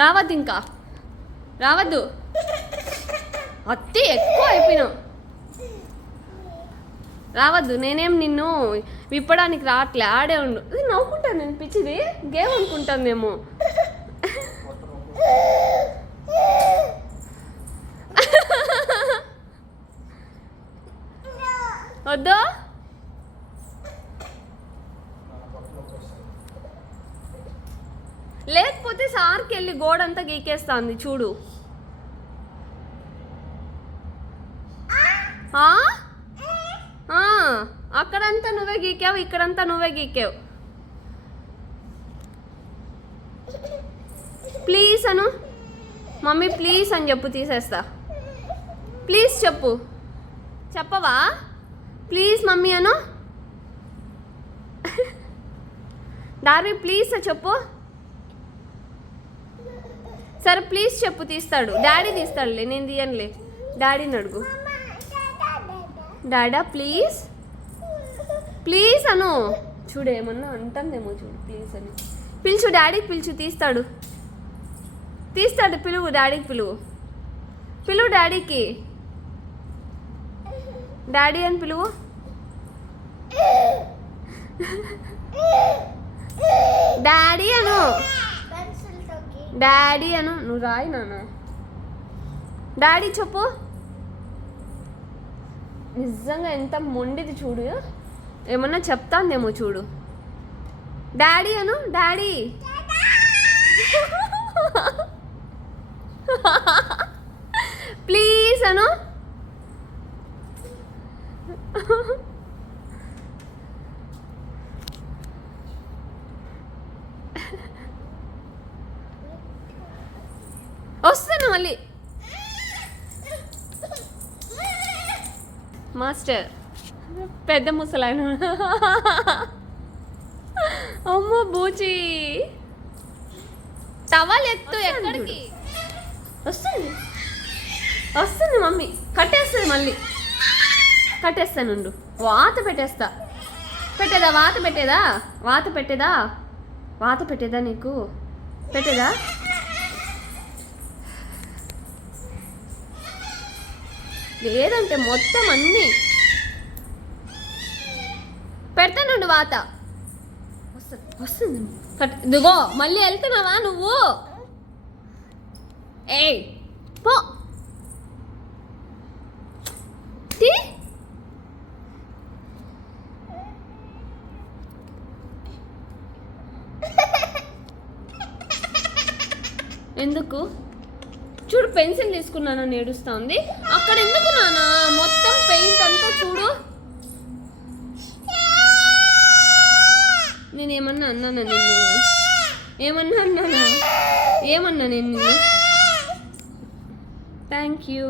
రావద్దు ఇంకా. రావద్దు. అత్తి ఎక్కువ అయిపోయినావు రావద్దు నేనేం నిన్ను విప్పడానికి రావట్లే ఆడే ఉండు. ఇది నవ్వుకుంటాను నేను పిచ్చిది. గేమ్ మేము. వద్దు. లేకపోతే సార్కి వెళ్ళి గోడంతా గీకేస్తాంది చూడు. ఆ? అక్కడంతా నువ్వే గీకావు ఇక్కడంతా నువ్వే గీకావు. ప్లీజ్ అను. మమ్మీ ప్లీజ్ అని చెప్పు తీసేస్తా. ప్లీజ్ చెప్పు. చెప్పవా? ప్లీజ్ మమ్మీ అను. దారి ప్లీజ్ చెప్పు. సరే ప్లీజ్ చెప్పు తీస్తాడు. డాడీ తీస్తాడులే నేను తీయనులే. డాడీని అడుగు. డాడా ప్లీజ్ ప్లీజ్ అను. చూడు ఏమన్నా అంటుందేమో చూడు ప్లీజ్ అని. పిలుచు డాడీకి పిలుచు తీస్తాడు. తీస్తాడు పిలువు డాడీకి పిలువు. పిలువు డాడీకి డాడీ అని పిలువు. డాడీ అను. డాడీ అను. నువ్వు రాయి నాన్న. డాడీ చెప్పు. నిజంగా ఎంత మొండిది చూడు. ఏమన్నా చెప్తాందేమో చూడు. డాడీ అను. డాడీ ప్లీజ్ అను. వస్తాను మళ్ళీ. మాస్టర్ పెద్ద ముసలాయన. అమ్మ బూచి. టవల్ ఎత్తు ఎక్కడికి? వస్తుంది వస్తుంది మమ్మీ. కట్టేస్తుంది మళ్ళీ. కట్టేస్తానుండు వాత పెట్టేస్తా. పెట్టేదా? వాత పెట్టేదా? వాత పెట్టేదా? వాత పెట్టేదా నీకు? పెట్టేదా? లేదంటే మొత్తం అన్నీ. పెడతానండి వాత. వస్తుంది. వస్తుంది ఇదిగో మళ్ళీ వెళ్తున్నావా నువ్వు? ఏయ్ పో. ఎందుకు? చూడు పెన్సిల్ తీసుకున్నాను అని ఏడుస్తా ఉంది అక్కడ ఎందుకు నానా? మొత్తం పెయింట్ అంతా చూడు. నేను ఏమన్నా అన్నానా నిన్ను? ఏమన్నా అన్నానా? ఏమన్నా నేను నిన్ను? Thank you